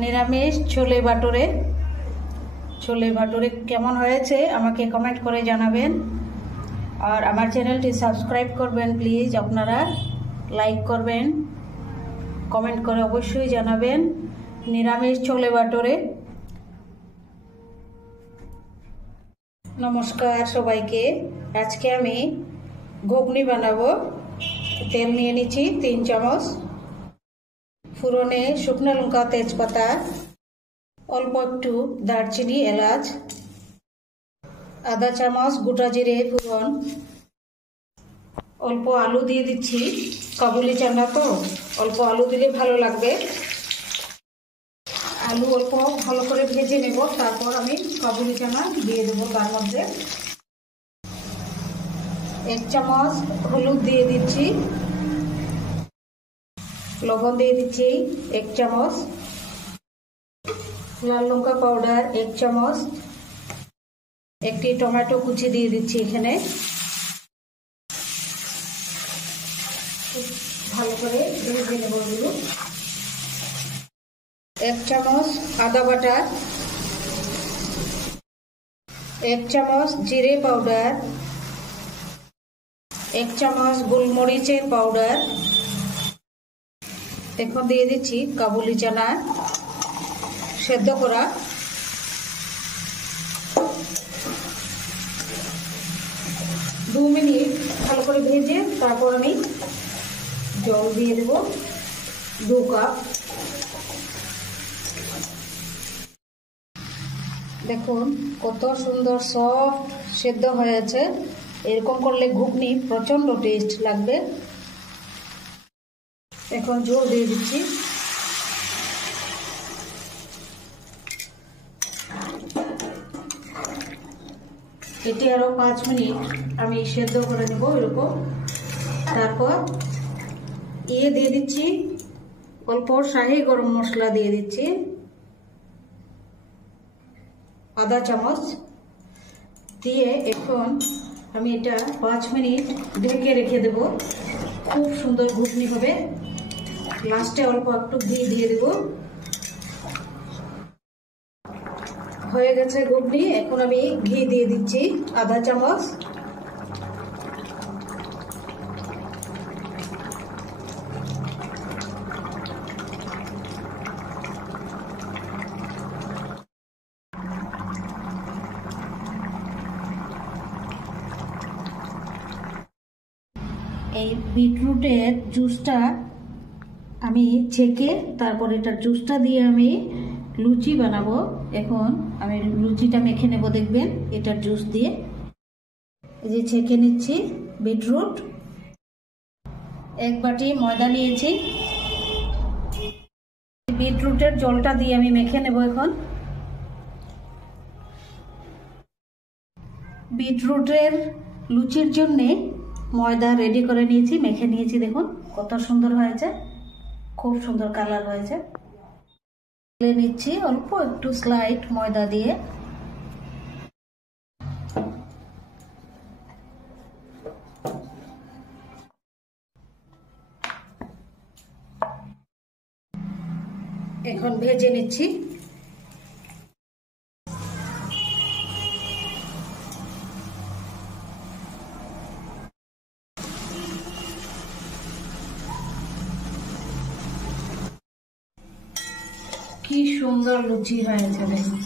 নিরামিষ ছোলে ভাটুরে। ছোলে ভাটুরে কেমন হয়েছে আমাকে কমেন্ট করে জানাবেন, আর আমার চ্যানেলটি সাবস্ক্রাইব করবেন প্লিজ। আপনারা লাইক করবেন, কমেন্ট করে অবশ্যই জানাবেন। নিরামিষ ছোলে ভাটুরে। নমস্কার সবাইকে। আজকে আমি ঘুগনি বানাবো। তেল নিয়ে নিচ্ছি 3 চামচ, ফোড়নে শুকনো লঙ্কা, তেজপাতা, অল্প একটু দারচিনি, এলাচ, আধা চামচ গোটা জিরে ফোড়ন, অল্প আলু দিয়ে দিচ্ছি। কাবুলি চানা তো অল্প আলু দিলে ভালো লাগবে। আলু অল্প ভালো করে ভেজে নেব, তারপর আমি কাবুলি চানা দিয়ে দেবো। তার মধ্যে 1 চামচ হলুদ দিয়ে দিচ্ছি, লবণ দিয়ে দিচ্ছি 1 চামচ, লাল লঙ্কা পাউডার 1 চামচ, একটি টমেটো কুচি দিয়ে দিচ্ছি এখানে। ভালো করে ভেজে নেব এগুলো। 1 চামচ আদা বাটা, 1 চামচ জিরে পাউডার, 1 চামচ গোলমরিচের পাউডার। এখন দিয়ে দিচ্ছি কাবুলি চানা সেদ্ধ করা। দু মিনিট ভালো করে ভেজে তারপর আমি জল দিয়ে দেব 2 কাপ। দেখুন কত সুন্দর সফট সেদ্ধ হয়েছে। এরকম করলে ঘুগনি প্রচন্ড টেস্ট লাগবে। এখন জল দিয়ে দিচ্ছি। এটি আরো 5 মিনিট আমি সেদ্ধ করে নেব এরকম। তারপর দিয়ে দিচ্ছি অল্প শাহি গরম মশলা দিয়ে দিচ্ছি আধা চামচ দিয়ে। এখন আমি এটা 5 মিনিট ঢেকে রেখে দেব। খুব সুন্দর ঘুগনি হবে। লাস্টে অল্প একটু ঘি দিয়ে দেব। হয়ে গেছে ঘুগনি। এখন আমি ঘি দিয়ে দিচ্ছি আধা চামচ। এই বিটরুটের জুসটা আমি ছেঁকে তারপর এটার জুসটা দিয়ে আমি লুচি বানাবো। এখন আমি লুচিটা মেখে নেব, দেখবেন এটার জুস দিয়ে। এই যে ছেঁকে নিচ্ছি বিটরুট। 1 বাটি ময়দা নিয়েছি। বিটরুটের জলটা দিয়ে আমি মেখে নেব। এখন বিটরুটের লুচির জন্যে ময়দা রেডি করে নিয়েছি, মেখে নিয়েছি। দেখুন কত সুন্দর হয়েছে, খুব সুন্দর কালার হয়েছে। নিচ্ছি অল্প একটু স্লাইড ময়দা দিয়ে। এখন ভেজে নিচ্ছি। কি সুন্দর লুচি হয়েছে দেখুন।